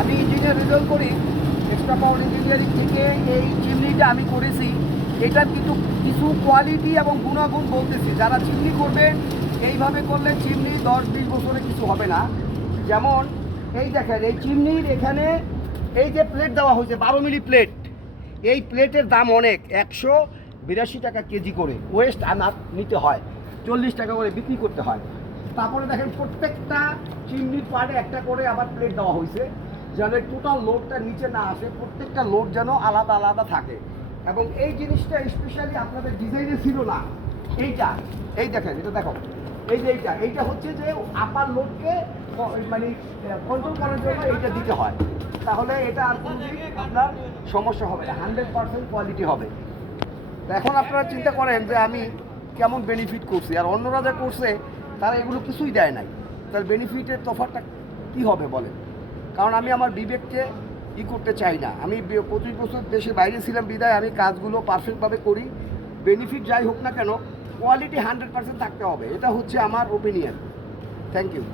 আমি engineer result করি, extra পাওয়ার engineering থেকে এই চিমনিটা আমি করেছি। এটার কিন্তু কিছু কোয়ালিটি এবং গুণাগুণ বলতেছি। যারা চিমনি করবেন এইভাবে করলে চিমনি 10-20 বছরে কিছু হবে না। যেমন এই দেখেন, এই চিমনির এখানে এই যে প্লেট দেওয়া হয়েছে 12 মিলি প্লেট, এই প্লেটের দাম অনেক, 182 টাকা কেজি করে ওয়েস্ট আমার নিতে হয়, 40 টাকা করে বিক্রি করতে হয়। তারপরে দেখেন প্রত্যেকটা চিমনির পাড়ে একটা করে আবার প্লেট দেওয়া হয়েছে, যেন টোটাল লোডটা নিচে না আসে, প্রত্যেকটা লোড যেন আলাদা আলাদা থাকে। এবং এই জিনিসটা স্পেশালি আপনাদের ডিজাইনে ছিল না। এইটা এই দেখেন, এটা দেখো, এই যে এইটা হচ্ছে যে আপার লোডকে মানে কন্ট্রোল করার জন্য এইটা দিতে হয়। তাহলে এটা আর কোনোদিন আপনার সমস্যা হবে না, 100% কোয়ালিটি হবে। তো এখন আপনারা চিন্তা করেন যে আমি কেমন বেনিফিট করছি, আর অন্যরা যা করছে তারা এগুলো কিছুই দেয় নাই, তার বেনিফিটের তফাৎটা কী হবে বলেন? কারণ আমি আমার বিবেককে করতে চাই না। আমি 25 বছর দেশের বাইরে ছিলাম বিদায় আমি কাজগুলো পারফেক্টভাবে করি। বেনিফিট যাই হোক না কেন, কোয়ালিটি 100% থাকতে হবে, এটা হচ্ছে আমার ওপিনিয়ন। Thank you.